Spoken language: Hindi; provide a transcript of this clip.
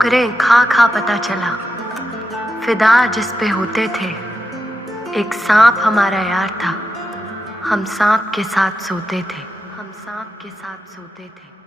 ठोकरें खा खा पता चला, फिदा जिस पे होते थे। एक सांप हमारा यार था, हम सांप के साथ सोते थे, हम सांप के साथ सोते थे।